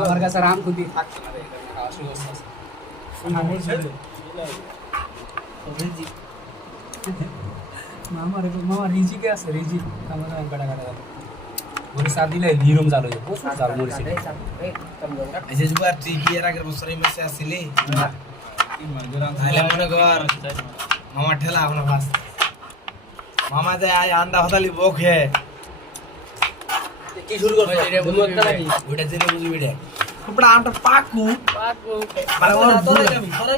আমার কাছে রাম খুদি থাকছে না রে এটা খাওয়া শুরু হচ্ছে আজকে। মামা রে মামা রিজি কে আছে রিজি আমার নাম কাটা কাটা মনে সাথ দিলে লিরুম চালু হয়ে প্রচুর চাল মরিছে এই যে যুবার তুই কি এর আগের বছর এই বাস হতালি বক হে কি শুরু করছ ওইটা জেনে বুঝবি রে। তোপড়া আমটা পাকু। মানে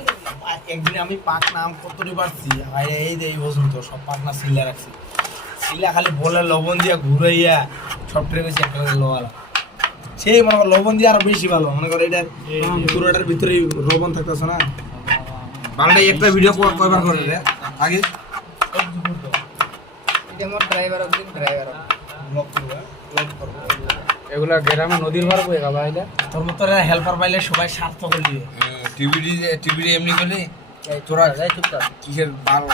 একদিন আমি পাক নাম কতটি পারছি? আরে এই যে এই বছর তো সব পাক না সিলা রাখছি। সিলা খালি বলে লবণ দিয়া ঘুরাইয়া সব ট্রে বেশি একটা লোয়ালা সেই মনে কর লবণ দিয়ে আরও বেশি ভালো। মনে কর এটা পুরোটার ভিতরে লবণ থাকতেছে না? বাংলায় একটা ভিডিও কয়বার করে রে? আগে। এগুলা গ্রামে নদীর পার বয়ে গেল এটা তোর মতো হেল্পার পাইলে সবাই স্বার্থ করলি টিভিটি টিভিটি এমনি করলে? তোরা কিসের ভালো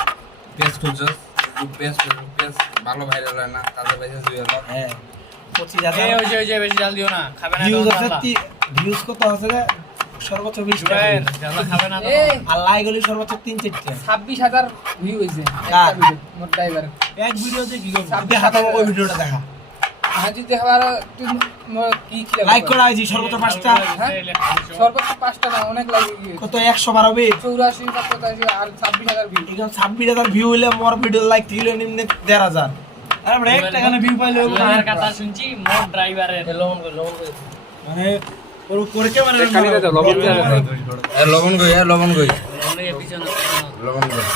পেজ খুঁজছস? পেজ পেজ ভালো ভাইরাল হয় না তাদের দুই হাজার হ্যাঁ পঁচিশ হাজার ভিউজ আছে ভিউজ কত আছে রে? সর্বোচ্চ বিশ লাইক হলে সর্বোচ্চ তিন চারটে। ছাব্বিশ হাজার ভিউ হয়েছে এক ভিডিওতে কি করব? দেখা ওই ভিডিওটা দেখা। হাজি দেখাবার কি লাইক করা হয়েছে সর্বোচ্চ পাঁচটা। হ্যাঁ সর্বোচ্চ পাঁচটা না অনেক লাগে কত একশো বার হবে চৌরাশি আর ছাব্বিশ হাজার ভিউ এখন ছাব্বিশ হাজার ভিউ হইলে মোর ভিডিও লাইক ঠিক নিম্নে দেড় হাজার। আরে আমরা এক টাকা ভিউ পাইলে ওর করে কে মানে লবণ গই লবণ গই লবণ গই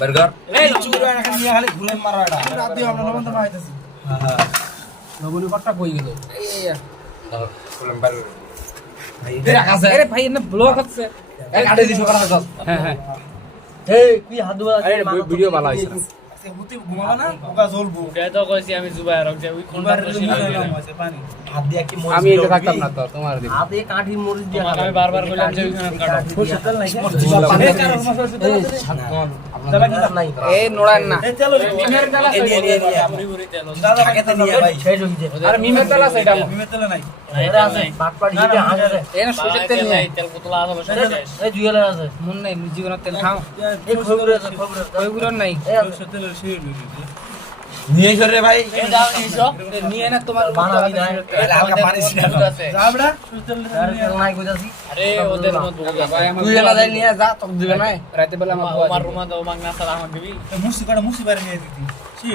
বার্গার এই চুরা এখন নিয়ে খালি ঘুরে মারা এটা। রাত দিয়ে আমরা লবণ তো পাইতেছি লবণী কটটা কই গেল? বার্গার আরে ভাই এনে ব্লক হচ্ছে। কাটে দিছো কাটা হ্যাঁ হ্যাঁ। এই তুই হাত ধোয়া আরে ভিডিও ভালো হয়েছে না। হুতি ঘুমাবা না ওকা জ্বলবো। হাত দিয়ে কি মরিচ আমি এটা দিলো থাকতাম না তো তোমার দিকে। হাত কাঠি মরিচ দিয়ে আমি বারবার বললাম যে ওইখানে কাটো। সরষের তেল নাই এই নোড়ান না মিমের তেল আছে নিয়ে নিয়ে নিয়ে পুরি পুরি তেল আছে। দাদা খাকেতে নিয়ে ভাই। শেষ হই যে আরে মিমের তেল আছে এটা মিমের তেল নাই। এটা আছে। এই না সরষের তেল নিয়ে তেল বোতল আছে বসে নাই জীবনের তেল খাও। নাই। নিয়ে এসো রে ভাই। নিয়ে না তোমার বানাবি না। তাহলে হালকা পানি ছিটাবো আছে। যাবড়া আরে ওদের মতো। ভাই আমার তুই এলা যাই নিয়ে যা তোকে দিবে না। রাতে বেলা আমার আমার- আমার রুমা দাও মাগনা ছাড়া আমাকে দিবি? মুসি কাটা মুসি বাইরে নিয়ে দিতি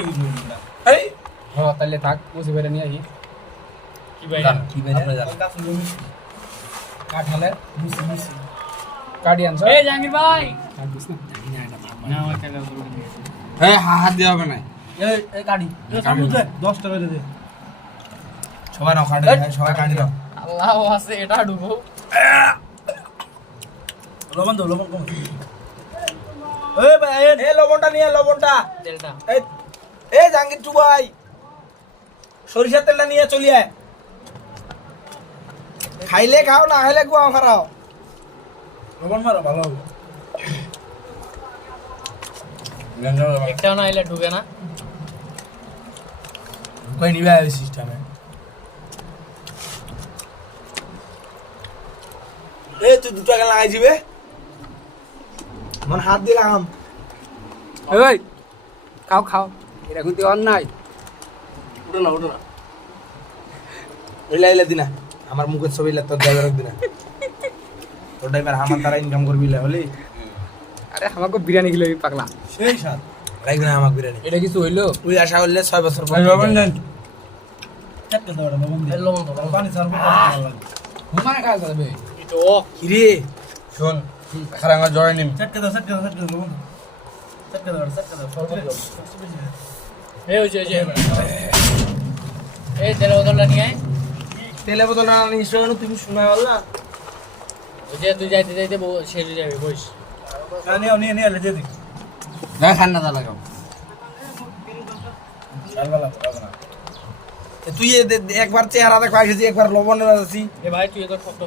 ভিডিওটা এই হ তাহলে থাক মুসি বেরে নিয়ে আসি। কি ভাই কি ভাই কাঠালে মুসি। মুসি কাটি আনছো? এই জাহাঙ্গীর ভাই! না না। ওই এসো। হ্যাঁ হাত দিয়ে হবে না। এই এই কাটি এই সামনে দে 10 টাকা দে দে সবাই নাও কাটে সবাই কাটে দাও। আল্লাহ আছে এটা ঢুকো লবণ দাও লবণ কম এই ভাই এই এই লবণটা নিয়ে লবণটা। তেলটা। এই এই জাঙ্গির টু ভাই সরিষার তেলটা নিয়ে চলি আয়। খাইলে খাও না খাইলে গুয়া খারাও। লবণ মারো ভালো হবে। একটাও না এলে ঢুকে না। কই নিবে এই সিস্টেমে এ। তুই দুটো টাকা লাগাই দিবে? মন হাত দিয়ে লাগাম। এই খাও খাও। এটা কিন্তু অন্যায় উঠো না উঠো না। এলা এলা দিনা আমার মুখের ছবি তোর ড্রাইভার দিনা তোর ড্রাইভার আমার তারা ইনকাম করবি হলি। আরে আমাকে বিরিয়ানি খেলে পাগলা। সেই স্বাদ রাখবি না আমার বিরিয়ানি। এটা কিছু হইল? ওই আশা করলে ছয় বছর পর দাও লবণ দে লবণ দাও পানি ছাড়বো ভালো লাগে ঘুমায় খাওয়া যাবে এটা ও কিরে? শোন খারাঙ্গা জয় নিম। দাও দাও দাও লবণ দাও। দাও এই যে। এই তেল বোতলটা নিয়ে আয়। তেলে না তুমি শোনায় ওই যে তুই যাইতে যাইতে শেষ হয়ে যাবে বইস। নিয়ে নিয়ে নিয়ে দি না ঠান্ডা দা লাগাও। তুই একবার চেহারা দেখা একবার লবণ আসি ভাই তুই ঠক